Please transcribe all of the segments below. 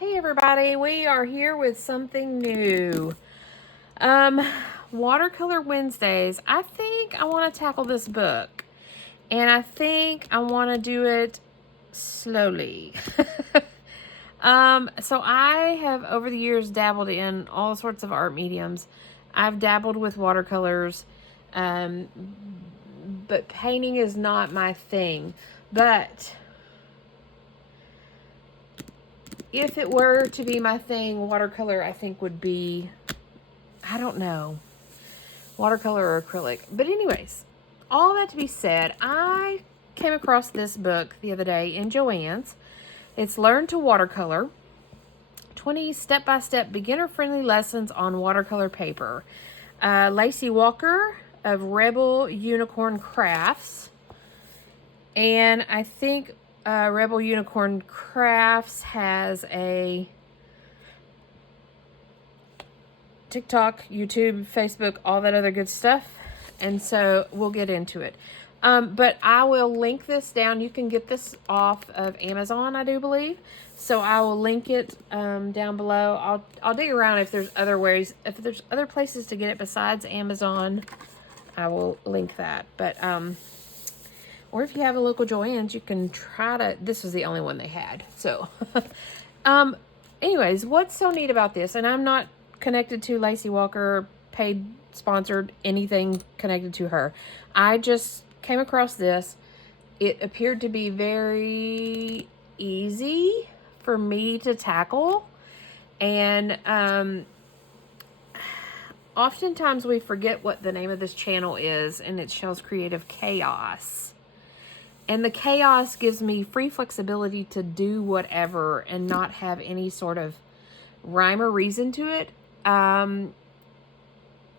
Hey everybody, we are here with something new. Watercolor Wednesdays. I think I want to tackle this book. And I think I want to do it slowly. So I have over the years dabbled in all sorts of art mediums. I've dabbled with watercolors, but painting is not my thing. But if it were to be my thing, watercolor I think would be, I don't know, watercolor or acrylic. But anyways, all that to be said, I came across this book the other day in Joann's. It's Learn to Watercolor, 20 Step-by-Step Beginner-Friendly Lessons on Watercolor Paper. Lacey Walker of Rebel Unicorn Crafts. And I think Rebel Unicorn Crafts has a TikTok, YouTube, Facebook, all that other good stuff. And so we'll get into it. But I will link this down. You can get this off of Amazon, I do believe. So I will link it down below. I'll dig around if there's other ways. If there's other places to get it besides Amazon, I will link that. But or if you have a local Joann's, you can try to. This was the only one they had. So anyways, what's so neat about this? And I'm not connected to Lacey Walker, paid, sponsored, anything connected to her. I just came across this. It appeared to be very easy for me to tackle. And oftentimes we forget what the name of this channel is, and it's Shell's Creative Chaos. And the chaos gives me free flexibility to do whatever and not have any sort of rhyme or reason to it.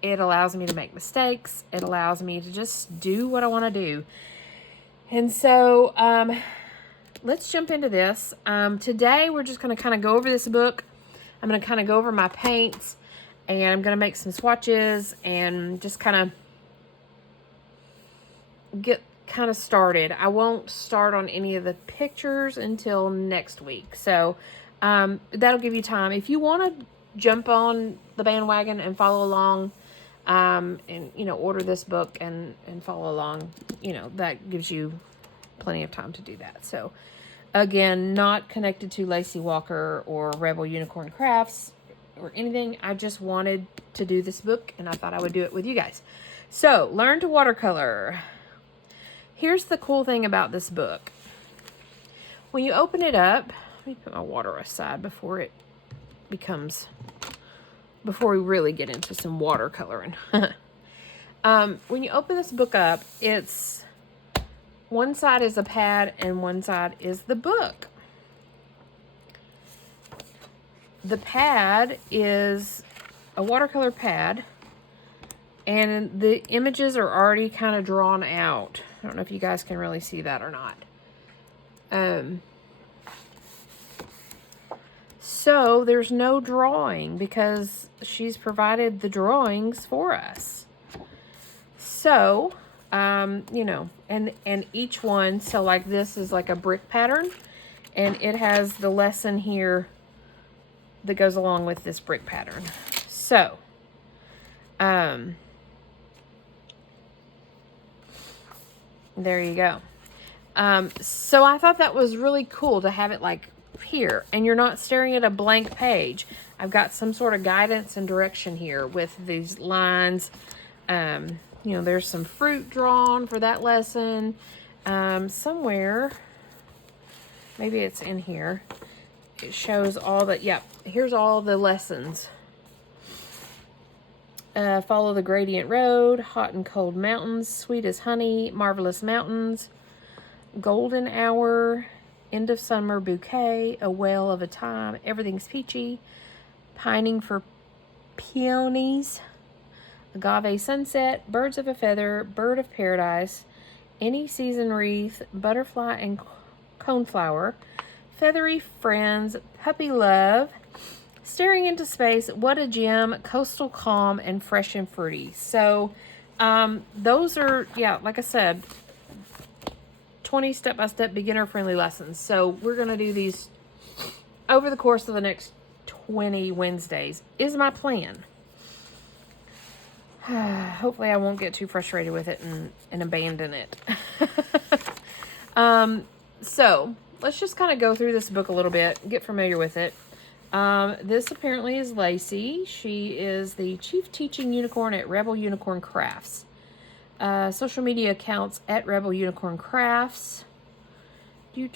It allows me to make mistakes. It allows me to just do what I want to do. And so let's jump into this. Today we're just going to kind of go over this book. I'm going to kind of go over my paints, and I'm going to make some swatches and just kind of get started. I won't start on any of the pictures until next week. So that'll give you time. If you want to jump on the bandwagon and follow along, and, you know, order this book and follow along, you know, that gives you plenty of time to do that. So again, not connected to Lacey Walker or Rebel Unicorn Crafts or anything. I just wanted to do this book, and I thought I would do it with you guys. So, Learn to Watercolor. Here's the cool thing about this book. When you open it up, let me put my water aside before we really get into some watercoloring. When you open this book up, it's one side is a pad and one side is the book. The pad is a watercolor pad, and the images are already kind of drawn out. I don't know if you guys can really see that or not. So there's no drawing because she's provided the drawings for us. So, you know, and each one, so like this is like a brick pattern, and it has the lesson here that goes along with this brick pattern. So, there you go. So I thought that was really cool to have it like here, and you're not staring at a blank page. I've got some sort of guidance and direction here with these lines. You know, there's some fruit drawn for that lesson. Somewhere, maybe it's in here. It shows all the, yep, here's all the lessons. Follow the gradient road, hot and cold mountains, sweet as honey, marvelous mountains, golden hour, end of summer bouquet, a whale of a time, everything's peachy, pining for peonies, agave sunset, birds of a feather, bird of paradise, any season wreath, butterfly and coneflower, feathery friends, puppy love, staring into space, what a gem, coastal calm, and fresh and fruity. So those are, yeah, like I said, 20 step-by-step beginner-friendly lessons. So we're going to do these over the course of the next 20 Wednesdays is my plan. Hopefully I won't get too frustrated with it and abandon it. So let's just kind of go through this book a little bit, get familiar with it. This apparently is Lacey. She is the Chief Teaching Unicorn at Rebel Unicorn Crafts. Social media accounts at Rebel Unicorn Crafts. In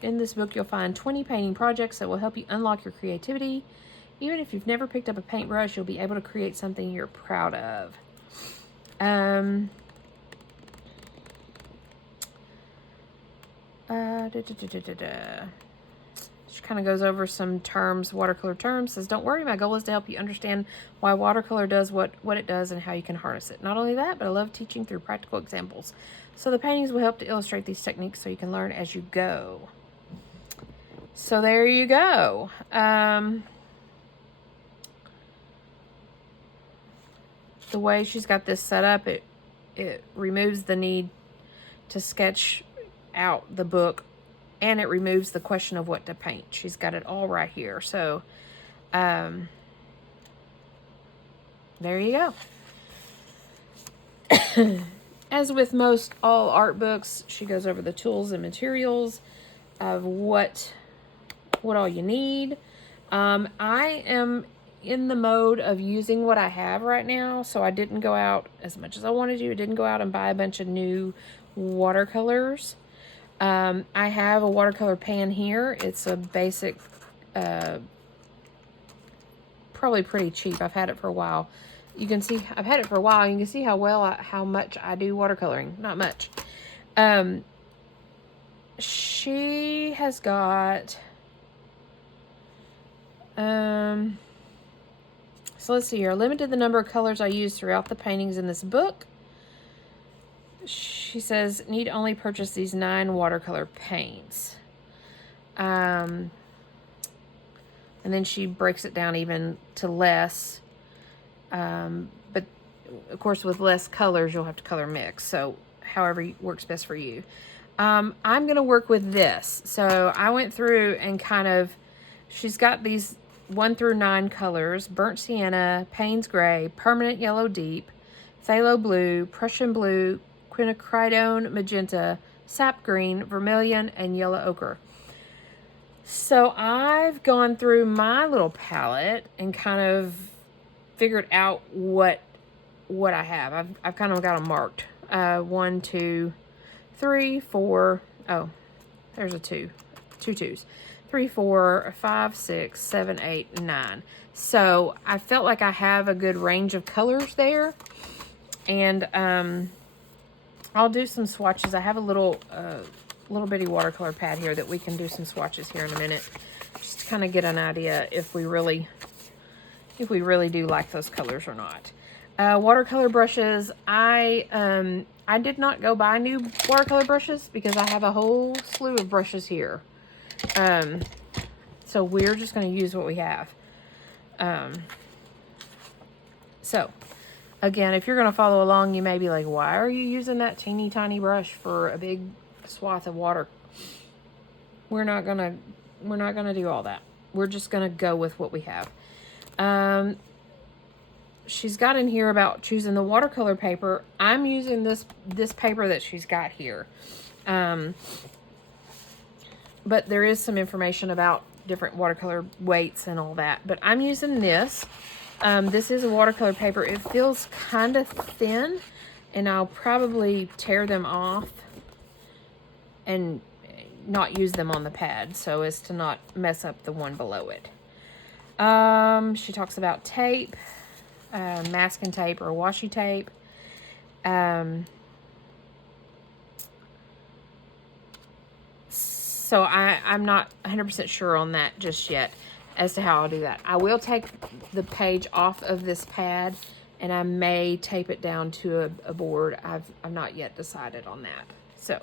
this book, you'll find 20 painting projects that will help you unlock your creativity. Even if you've never picked up a paintbrush, you'll be able to create something you're proud of. She kind of goes over some terms, watercolor terms. Says, don't worry, my goal is to help you understand why watercolor does what it does and how you can harness it. Not only that, but I love teaching through practical examples. So the paintings will help to illustrate these techniques so you can learn as you go. So there you go. The way she's got this set up, it removes the need to sketch out the book, and it removes the question of what to paint. She's got it all right here. So there you go. As with most all art books, she goes over the tools and materials of what all you need. I am in the mode of using what I have right now, so I didn't go out as much as I wanted to. I didn't go out and buy a bunch of new watercolors. I have a watercolor pan here. It's a basic, probably pretty cheap. I've had it for a while. You can see I've had it for a while. You can see how much I do watercoloring. Not much. She has got so let's see here. Limited the number of colors I use throughout the paintings in this book. She says, need only purchase these 9 watercolor paints. And then she breaks it down even to less. But of course, with less colors, you'll have to color mix. So however works best for you. I'm going to work with this. So I went through and kind of, she's got these 1 through 9 colors: burnt sienna, Payne's gray, permanent yellow deep, phthalo blue, Prussian blue, quinacridone magenta, sap green, vermilion, and yellow ochre. So I've gone through my little palette and kind of figured out what I have. I've kind of got them marked. 1, 2, 3, 4. Oh, there's a 2. 2 twos. 3, 4, 5, 6, 7, 8, 9. So I felt like I have a good range of colors there. And I'll do some swatches. I have a little bitty watercolor pad here that we can do some swatches here in a minute, just to kind of get an idea if we really do like those colors or not. Watercolor brushes. I did not go buy new watercolor brushes because I have a whole slew of brushes here. So we're just going to use what we have. So again, if you're going to follow along, you may be like, why are you using that teeny tiny brush for a big swath of water? We're not going to do all that. We're just going to go with what we have. She's got in here about choosing the watercolor paper. I'm using this paper that she's got here. But there is some information about different watercolor weights and all that. But I'm using this. This is a watercolor paper. It feels kind of thin, and I'll probably tear them off and not use them on the pad so as to not mess up the one below it. She talks about tape, masking tape or washi tape. So I'm not 100% sure on that just yet as to how I'll do that. I will take the page off of this pad, and I may tape it down to a board. I've not yet decided on that. So,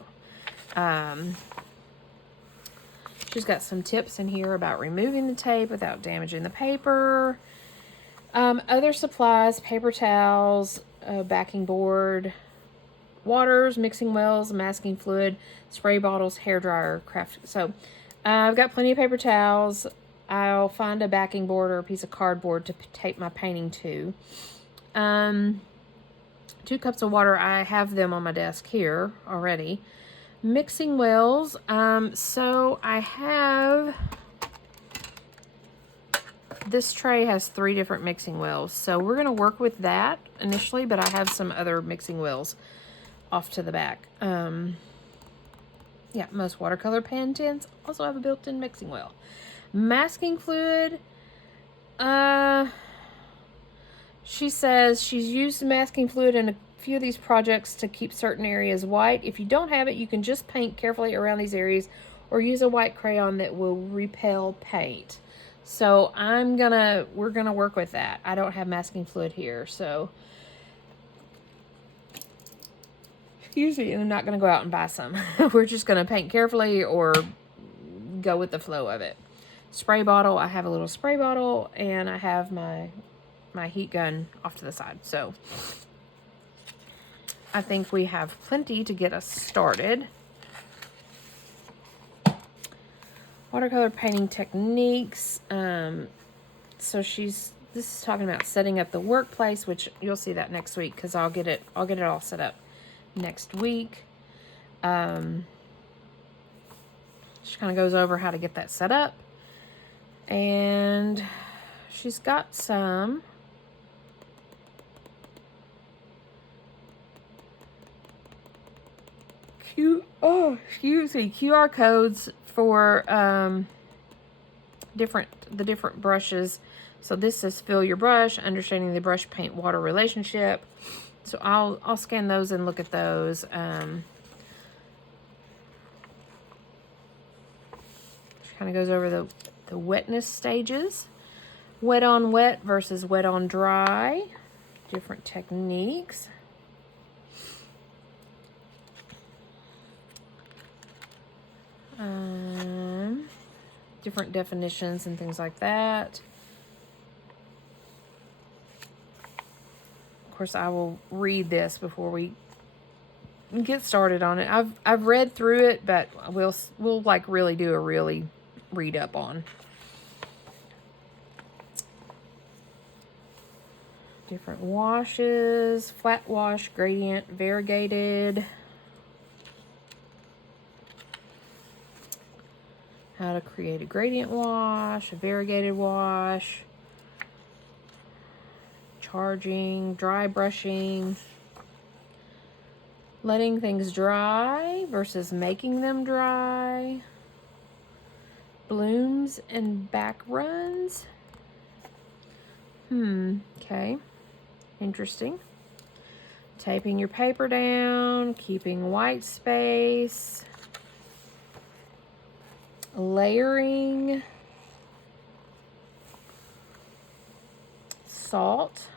she's got some tips in here about removing the tape without damaging the paper. Other supplies: paper towels, backing board, waters, mixing wells, masking fluid, spray bottles, hair dryer, craft. So I've got plenty of paper towels. I'll find a backing board or a piece of cardboard to tape my painting to. 2 cups of water. I have them on my desk here already. Mixing wells. So I have... This tray has 3 different mixing wells. So we're going to work with that initially, but I have some other mixing wells off to the back. Yeah, most watercolor pan tins also have a built-in mixing well. Masking fluid. She says she's used masking fluid in a few of these projects to keep certain areas white. If you don't have it, you can just paint carefully around these areas or use a white crayon that will repel paint. So we're gonna work with that. I don't have masking fluid here, so excuse me, I'm not gonna go out and buy some. We're just gonna paint carefully or go with the flow of it. Spray bottle, I have a little spray bottle, and I have my heat gun off to the side. So I think we have plenty to get us started. Watercolor painting techniques. So this is talking about setting up the workplace, which you'll see that next week because I'll get it all set up next week. She kind of goes over how to get that set up, and she's got some QR codes for the different brushes. So this says fill your brush, understanding the brush paint water relationship. So I'll scan those and look at those. She kind of goes over the wetness stages. Wet on wet versus wet on dry. Different techniques. Different definitions and things like that. Of course, I will read this before we get started on it. I've read through it, but we'll like really do a read up on different washes, flat wash, gradient, variegated. How to create a gradient wash, a variegated wash, charging, dry brushing, letting things dry versus making them dry, blooms and back runs. Okay, interesting. Taping your paper down, keeping white space, layering, salt.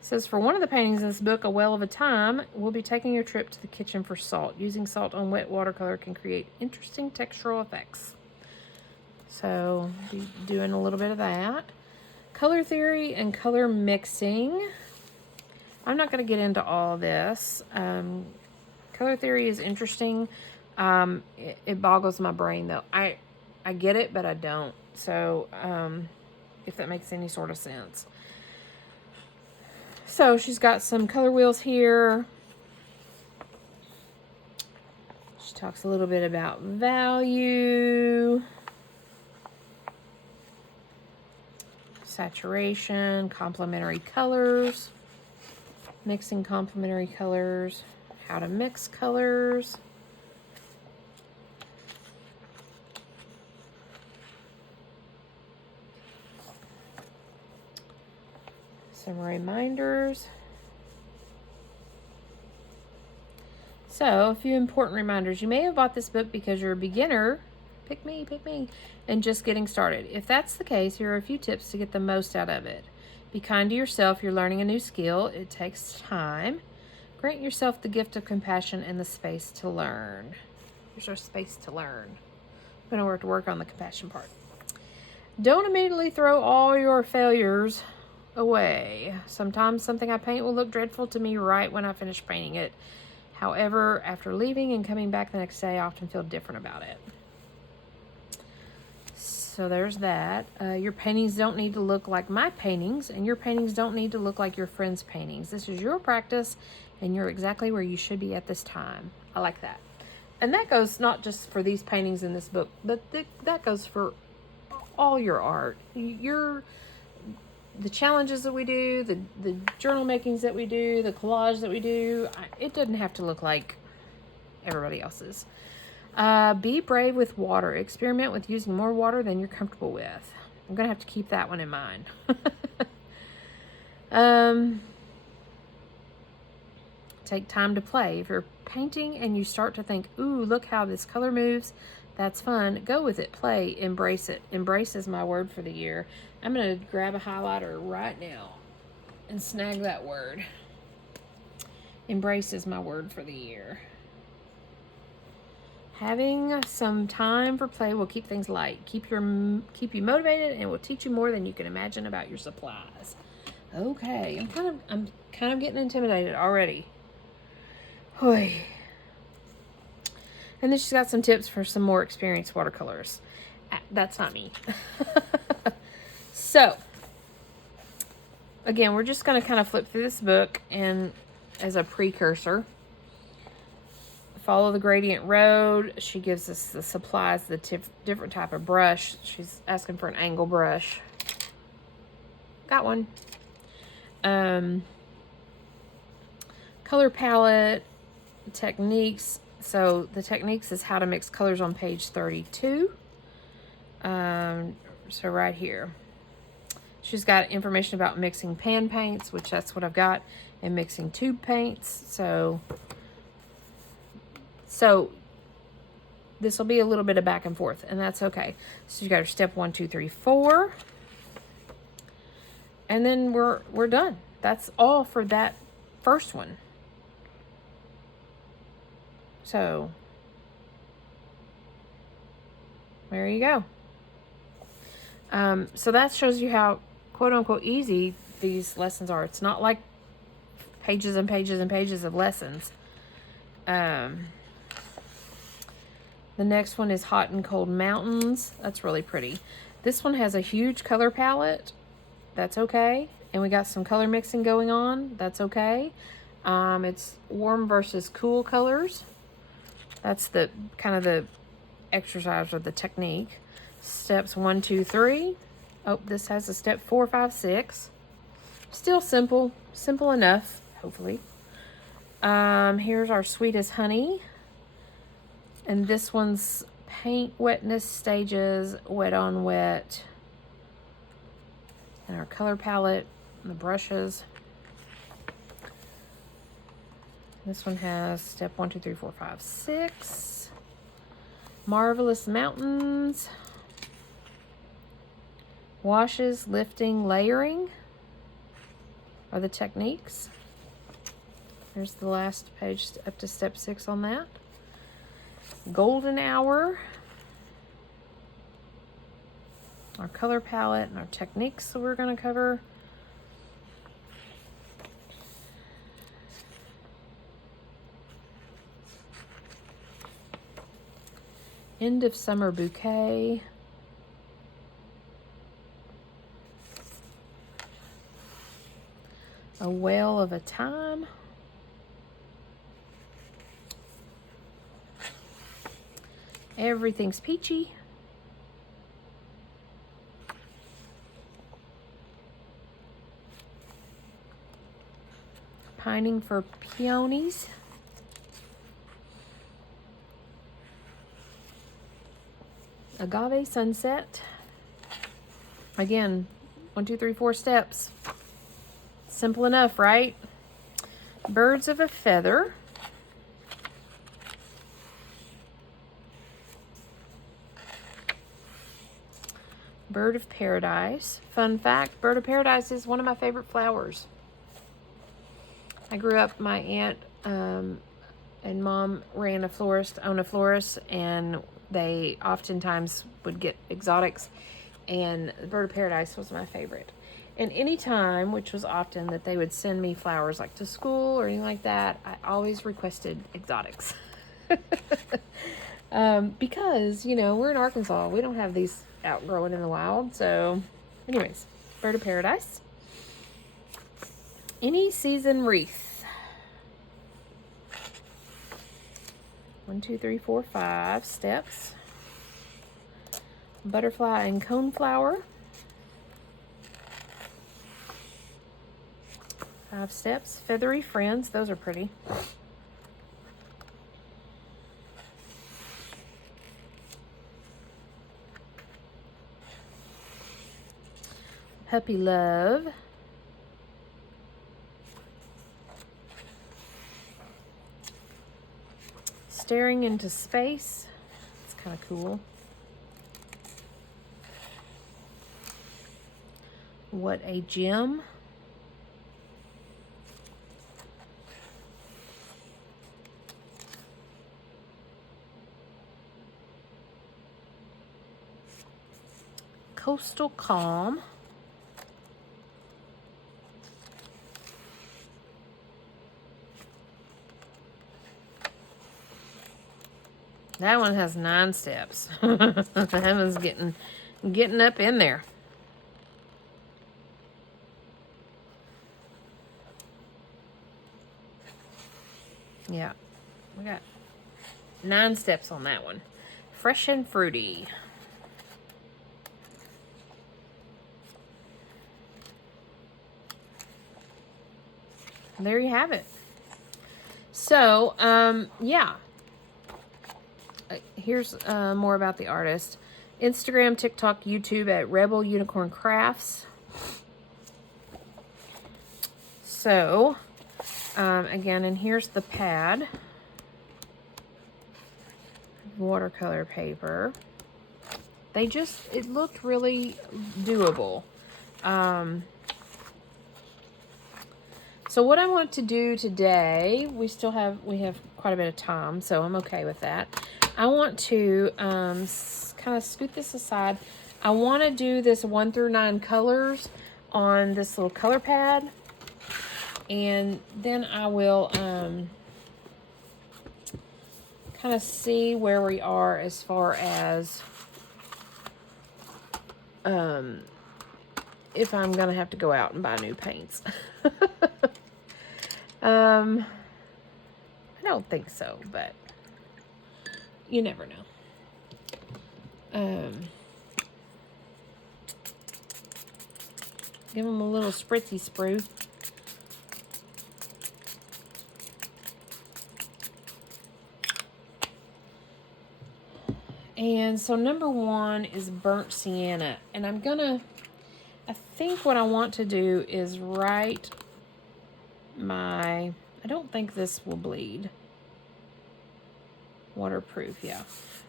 It says for one of the paintings in this book, A Well of a Time, we'll be taking a trip to the kitchen for salt. Using salt on wet watercolor can create interesting textural effects. So be doing a little bit of that. Color theory and color mixing. I'm not going to get into all this. Color theory is interesting. It boggles my brain though. I get it, but I don't. So, if that makes any sort of sense. So she's got some color wheels here. She talks a little bit about value, saturation, complementary colors, mixing complementary colors, how to mix colors. Some reminders. So, a few important reminders. You may have bought this book because you're a beginner, pick me, and just getting started. If that's the case, here are a few tips to get the most out of it. Be kind to yourself. You're learning a new skill. It takes time. Grant yourself the gift of compassion and the space to learn. Here's our space to learn. I'm going to work on the compassion part. Don't immediately throw all your failures away. Sometimes something I paint will look dreadful to me right when I finish painting it. However, after leaving and coming back the next day, I often feel different about it. So there's that. Your paintings don't need to look like my paintings, and your paintings don't need to look like your friends' paintings. This is your practice, and you're exactly where you should be at this time. I like that. And that goes not just for these paintings in this book, but that goes for all your art. The challenges that we do, the journal makings that we do, the collage that we do, it doesn't have to look like everybody else's. Be brave with water. Experiment with using more water than you're comfortable with. I'm going to have to keep that one in mind. Take time to play. If you're painting and you start to think, ooh, look how this color moves, that's fun. Go with it. Play. Embrace it. Embrace is my word for the year. I'm going to grab a highlighter right now and snag that word. Embrace is my word for the year. Having some time for play will keep things light, keep you motivated, and will teach you more than you can imagine about your supplies. Okay, I'm kind of getting intimidated already. Hoy. And then she's got some tips for some more experienced watercolors. That's not me. So, again, we're just going to kind of flip through this book and as a precursor. Follow the gradient road. She gives us the supplies, the different type of brush. She's asking for an angle brush. Got one. Color palette, techniques. So the techniques is how to mix colors on page 32. So right here. She's got information about mixing pan paints, which that's what I've got, and mixing tube paints. So this will be a little bit of back and forth, and that's okay. So you got your step 1, 2, 3, 4. And then we're done. That's all for that first one. So there you go. So that shows you how quote unquote easy these lessons are. It's not like pages and pages and pages of lessons. The next one is Hot and Cold Mountains. That's really pretty. This one has a huge color palette. That's okay. And we got some color mixing going on. That's okay. It's warm versus cool colors. That's the kind of the exercise or the technique. Steps 1, 2, 3. Oh, this has a step 4, 5, 6. Still simple. Simple enough, hopefully. Here's our Sweet as Honey. And this one's paint wetness stages, wet on wet. And our color palette, and the brushes. This one has step 1, 2, 3, 4, 5, 6. Marvelous Mountains. Washes, lifting, layering are the techniques. Here's the last page up to step 6 on that. Golden Hour. Our color palette and our techniques that we're going to cover. End of Summer Bouquet. A Whale of a Time. Everything's Peachy. Pining for Peonies. Agave Sunset. Again, 1, 2, 3, 4 steps. Simple enough, right? Birds of a Feather. Bird of Paradise. Fun fact, Bird of Paradise is one of my favorite flowers. I grew up, my aunt and mom owned a florist, and they oftentimes would get exotics, and the Bird of Paradise was my favorite. And any time, which was often, that they would send me flowers like to school or anything like that, I always requested exotics. Because, you know, we're in Arkansas. We don't have these out growing in the wild. So, anyways, bird of paradise. Any season wreath. 1, 2, 3, 4, 5 steps. Butterfly and coneflower. 5 steps. Feathery friends. Those are pretty. Puppy love. Staring into space. It's kind of cool. What a gem. Coastal calm. That one has 9 steps. That one's getting up in there. Yeah, we got 9 steps on that one. Fresh and fruity. There you have it. So, yeah. Here's more about the artist. Instagram, TikTok, YouTube at Rebel Unicorn Crafts. So, again, and here's the pad. Watercolor paper. It looked really doable. So what I want to do today, we have quite a bit of time, so I'm okay with that. I want to kind of scoot this aside. I want to do this 1 through 9 colors on this little color pad, and then I will kind of see where we are as far as if I'm gonna have to go out and buy new paints. I don't think so, but you never know. Give them a little spritzy sprue. And so number 1 is burnt sienna. And I think what I want to do is write I don't think this will bleed. Waterproof, yeah.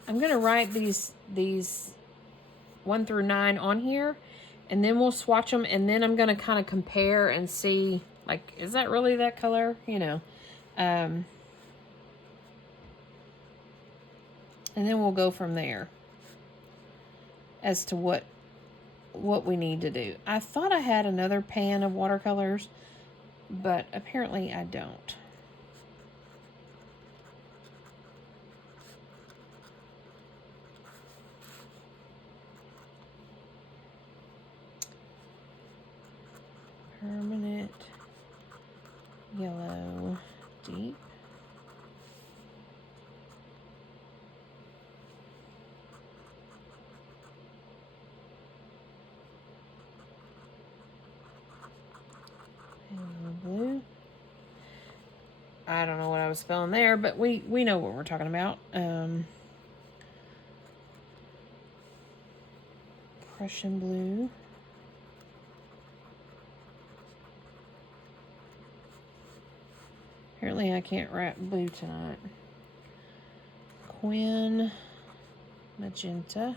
I'm going to write these 1 through 9 on here, and then we'll swatch them, and then I'm going to kind of compare and see, like, is that really that color? You know. And then we'll go from there as to what we need to do. I thought I had another pan of watercolors, but apparently I don't. Permanent yellow deep. Blue. I don't know what I was spelling there, but we know what we're talking about. Prussian blue. Apparently I can't write blue tonight. Quin magenta.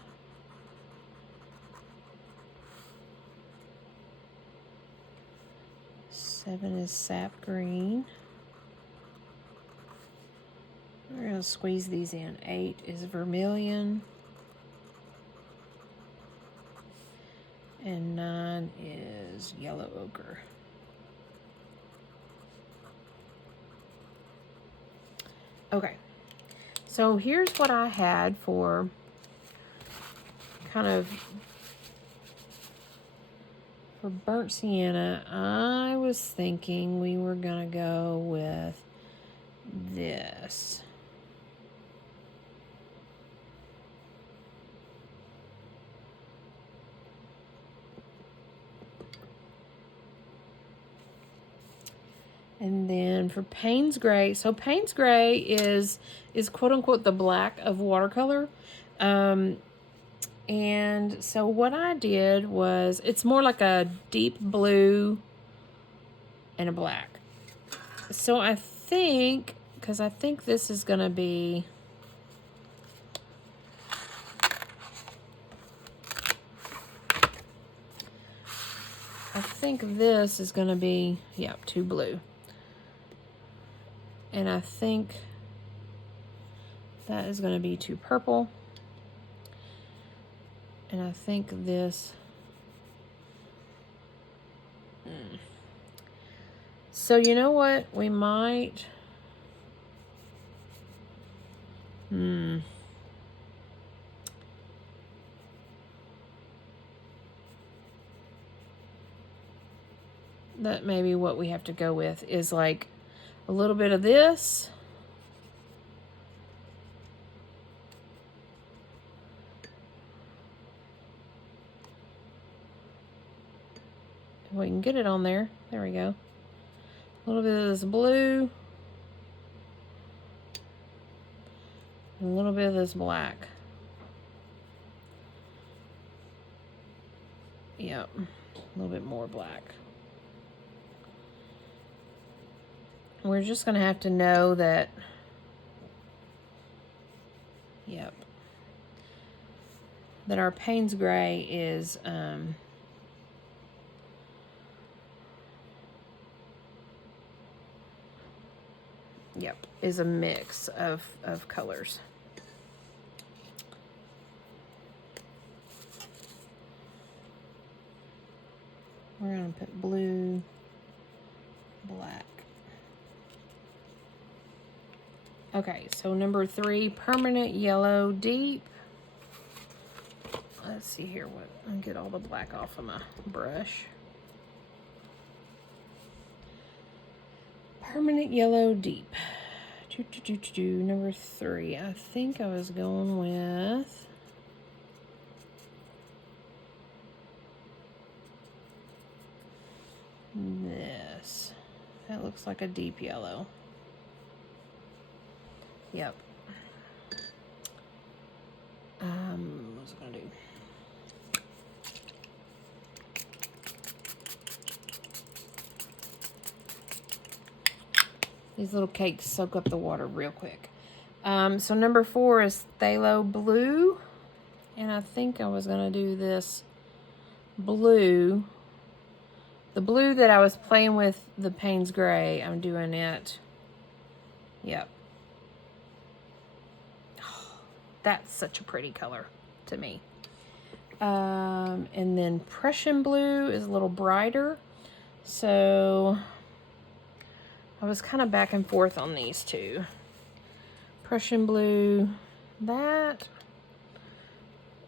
Seven is sap green. We're going to squeeze these in. 8 is vermilion. And 9 is yellow ochre. Okay, so here's what I had for kind of for burnt sienna. I was thinking we were gonna go with this. And then for Payne's Gray, so Payne's Gray is quote unquote the black of watercolor. And so what I did was, it's more like a deep blue and a black. So I think, because I think this is going to be, I think this is going to be, yep, too blue. And I think that is going to be too purple. And I think this, so you know what, we might, that may be what we have to go with, is like a little bit of this. We can get it on there. There we go. A little bit of this blue. And a little bit of this black. Yep. A little bit more black. We're just going to have to know that, yep, that our Payne's Gray is, yep, is a mix of colors. We're going to put blue, black. Okay, so number 3, permanent yellow deep. Let's see here, I'll get all the black off of my brush. Permanent yellow deep. Number 3. I think I was going with this. That looks like a deep yellow. Yep. What was I gonna do? These little cakes soak up the water real quick. So number 4 is phthalo blue. And I think I was gonna do this blue. The blue that I was playing with, the Payne's Gray, I'm doing it. Yep. That's such a pretty color to me. And then Prussian blue is a little brighter. So I was kind of back and forth on these two. Prussian blue, that,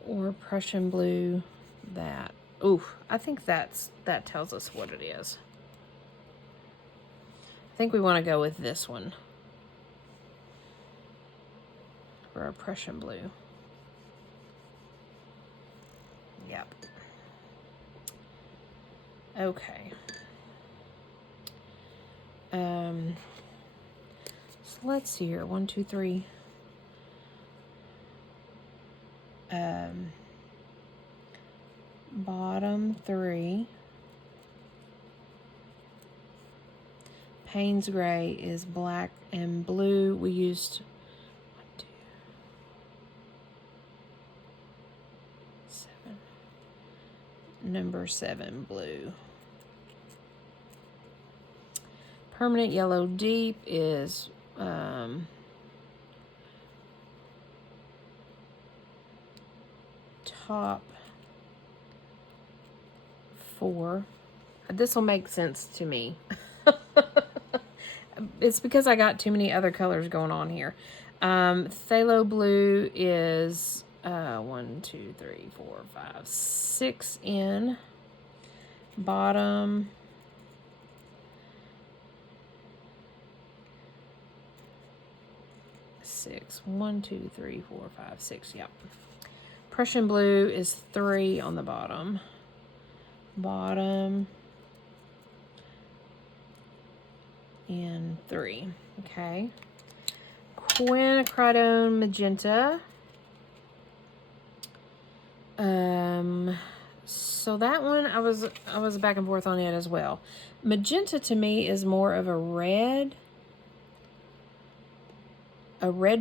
or Prussian blue, that. Ooh, I think that tells us what it is. I think we want to go with this one for our Prussian blue. Yep. Okay. So let's see here. 1, 2, 3. Bottom 3. Payne's Gray is black and blue. We used 1, 2, 7. Number 7 blue. Permanent yellow deep is top 4. This will make sense to me. It's because I got too many other colors going on here. Phthalo blue is 1, 2, 3, 4, 5, 6 in. Bottom. Six. 1, 2, 3, 4, 5, 6. Yep. Prussian blue is 3 on the bottom. Bottom. And 3. Okay. Quinacridone magenta. So that one I was back and forth on it as well. Magenta to me is more of a red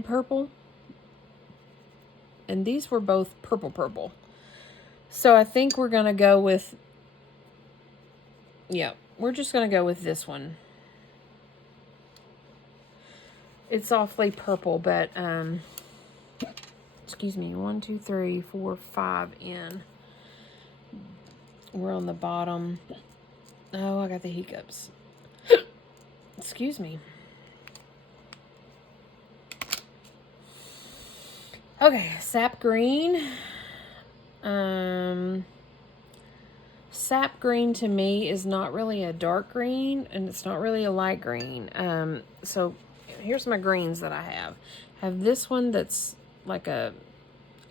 purple. And these were both purple. So I think we're gonna go with, yeah, we're just gonna go with this one. It's awfully purple, but excuse me, 1, 2, 3, 4, 5 in. We're on the bottom. Oh, I got the hiccups. Excuse me. Okay, sap green. Sap green to me is not really a dark green, and it's not really a light green. So here's my greens that I have. I have this one that's like a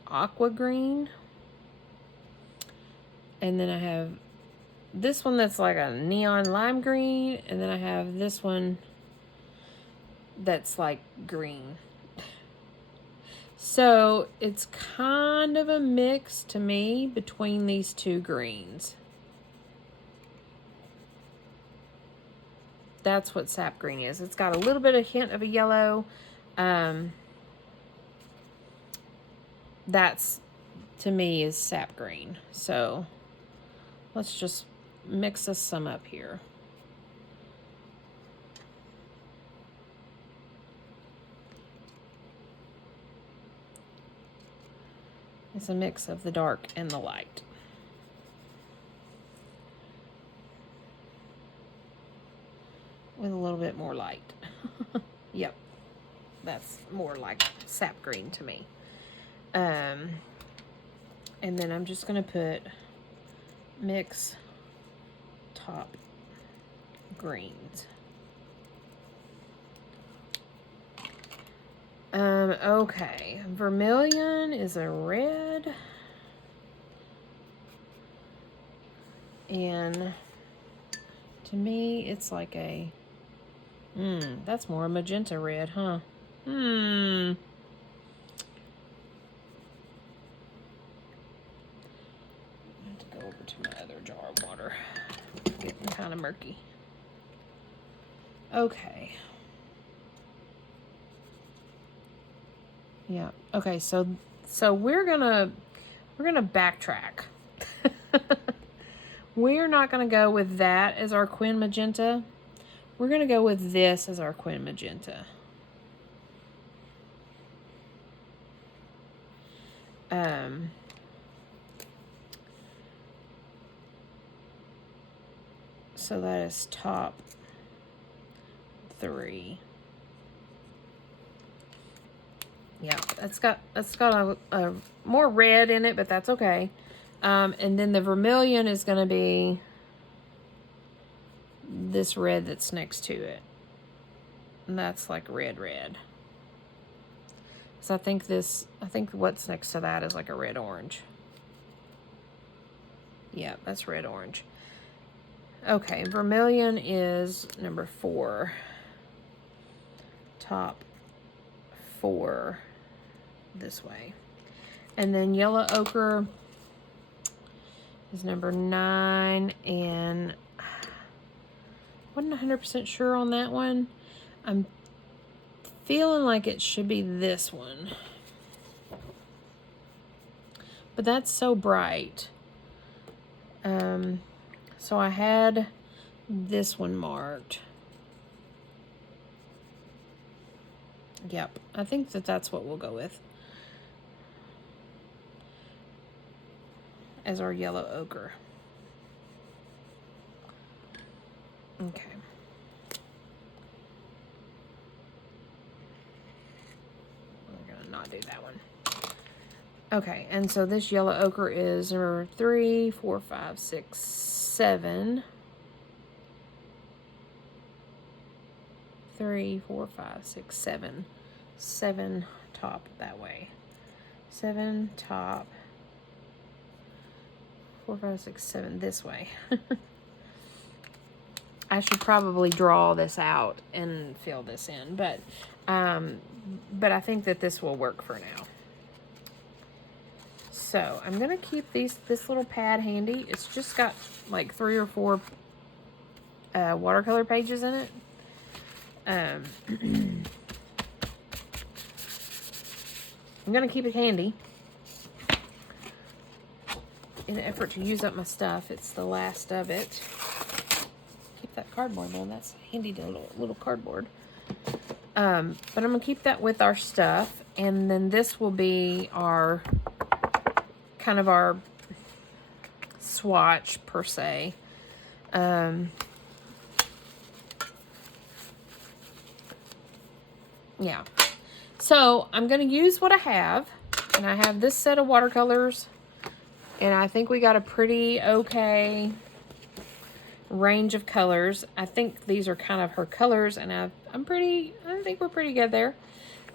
aqua green. And then I have this one that's like a neon lime green. And then I have this one that's like green. So it's kind of a mix to me between these two greens. That's what sap green is. It's got a little bit of hint of a yellow. That's, to me, is sap green. So let's just mix this some up here. It's a mix of the dark and the light. With a little bit more light. Yep. That's more like sap green to me. And then I'm just going to put mix top greens. Okay. Vermilion is a red. And to me, it's like a... that's more a magenta red, huh? I have to go over to my other jar of water. It's getting kind of murky. Okay. Yeah. Okay, so we're gonna backtrack. We're not gonna go with that as our Quin Magenta. We're gonna go with this as our Quin Magenta. So that is top 3. Yeah, that's got a more red in it, but that's okay. And then the vermilion is going to be this red that's next to it. And that's like red. So I think what's next to that is like a red-orange. Yeah, that's red-orange. Okay, vermilion is number 4. Top 4 this way. And then yellow ochre is number 9, and I wasn't 100% sure on that one. I'm feeling like it should be this one. But that's so bright. So I had this one marked. Yep, I think that's what we'll go with as our yellow ochre. Okay, and so this yellow ochre is number 3, 4, 5, 6, 7. 3, 4, 5, 6, 7. 7 top that way. 7 top. 4, 5, 6, 7 this way. I should probably draw this out and fill this in, but I think that this will work for now. So I'm gonna keep this little pad handy. It's just got like 3 or 4 watercolor pages in it. I'm gonna keep it handy in an effort to use up my stuff. It's the last of it. Keep that cardboard though. That's handy little cardboard. But I'm gonna keep that with our stuff, and then this will be our kind of our swatch per se. Yeah. So I'm going to use what I have, and I have this set of watercolors, and I think we got a pretty okay range of colors. I think these are kind of her colors, and I think we're pretty good there.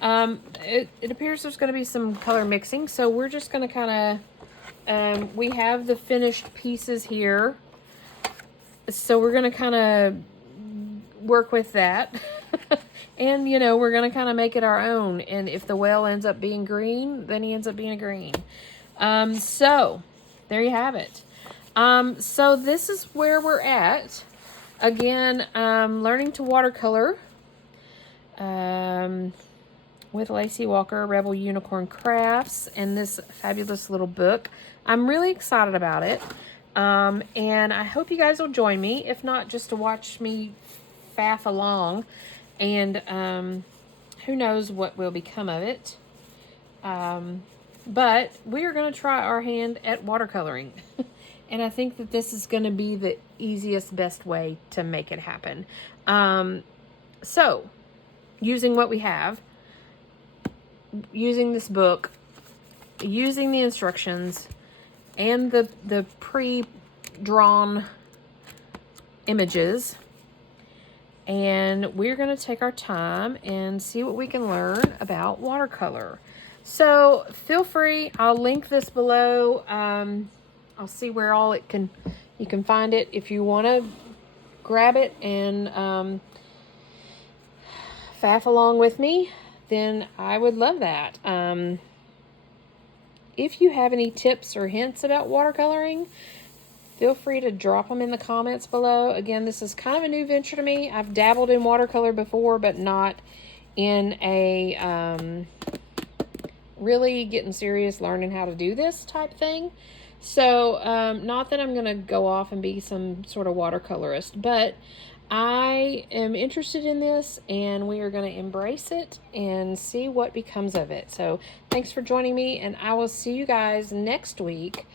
It appears there's going to be some color mixing, so we're just going to kind of, we have the finished pieces here, so we're going to kind of work with that. And, you know, we're going to kind of make it our own. And if the whale ends up being green, then he ends up being a green. So, there you have it. So, this is where we're at. Again, learning to watercolor with Lacey Walker, Rebel Unicorn Crafts, and this fabulous little book. I'm really excited about it. And I hope you guys will join me. If not, just to watch me faff along. And who knows what will become of it. But we are going to try our hand at watercoloring. And I think that this is going to be the easiest, best way to make it happen. So, using what we have, using this book, using the instructions, and the pre-drawn images, and we're going to take our time and see what we can learn about watercolor. So feel free, I'll link this below. I'll see where all you can find it. If you want to grab it and faff along with me, then I would love that. If you have any tips or hints about watercoloring, feel free to drop them in the comments below. Again, this is kind of a new venture to me. I've dabbled in watercolor before, but not in a really getting serious learning how to do this type thing. So, not that I'm going to go off and be some sort of watercolorist, but I am interested in this, and we are going to embrace it and see what becomes of it. So, thanks for joining me, and I will see you guys next week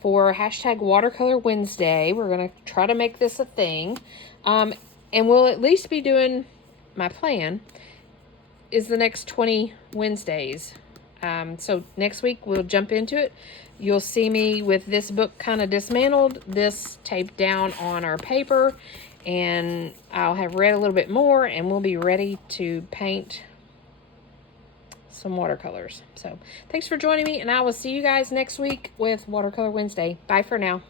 for hashtag Watercolor Wednesday. We're going to try to make this a thing. And we'll at least be doing, my plan is the next 20 Wednesdays. So next week we'll jump into it. You'll see me with this book kind of dismantled, this taped down on our paper, and I'll have read a little bit more, and we'll be ready to paint some watercolors. So thanks for joining me, and I will see you guys next week with Watercolor Wednesday. Bye for now.